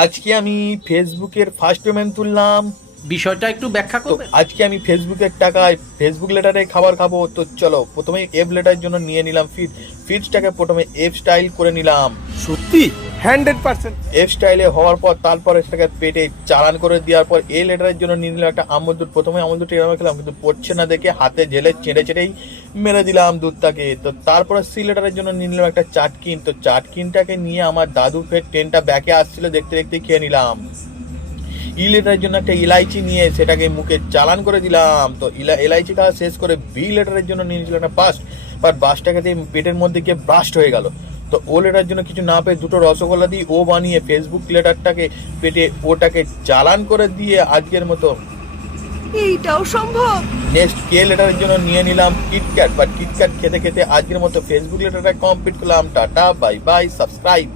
আজকে আমি ফেসবুকের ফার্স্ট পেমেন্ট তুললাম। বিষয়টা একটু ব্যাখ্যা তো করবেন? আজকে আমি ফেসবুকের টাকায় ফেসবুক লেটারে খাবার খাবো। তো চলো প্রথমে এফ লেটারের জন্য নিয়ে নিলাম ফিডসটাকে প্রথমে এফ স্টাইল করে নিলাম। সত্যি 100%। এফ স্টাইলে হওয়ার পর তারপরে সেটাকে পেটে চালান করে দেওয়ার পর এ লেটারের জন্য নিয়ে নিলাম একটা আমুল দুধ। প্রথমে আমুল দুধটা এরকম খেলাম, কিন্তু পড়ছে না দেখে হাতে ঢেলে চেড়ে চেড়েই মেরে দিলাম দুধটাকে। তো তারপরে সি লেটারের জন্য নিয়ে নিলাম একটা চাটকিন। তো চাটকিনটাকে নিয়ে আমার দাদুর ফের ট্রেনটা ব্যাকে আসছিল, দেখতে দেখতে খেয়ে নিলাম। ই লেটারের জন্য একটা ইলাইচি নিয়ে সেটাকে মুখে চালান করে দিলাম। তো এলাইচি খাওয়া শেষ করে বি লেটারের জন্য নিয়ে নিয়েছিল একটা বাস্ট, বাট বাসটাকে দিয়ে পেটের মধ্যে গিয়ে ব্রাস্ট হয়ে গেল। তো ও লেটার জন্য কিছু না পেয়ে দুটো রসগোল্লা দিয়ে ও বানিয়ে ফেসবুক লেটারটাকে পেটে ওটাকে চালান করে দিয়ে আজকের মতো এইটাও সম্ভব? নেক্সট কে লেটারের জন্য নিয়ে নিলাম কিটক্যাট, বাট কিটক্যাট খেতে খেতে আজকের মতো ফেসবুক লেটারটা কমপ্লিট করলাম। Tata bye bye, subscribe.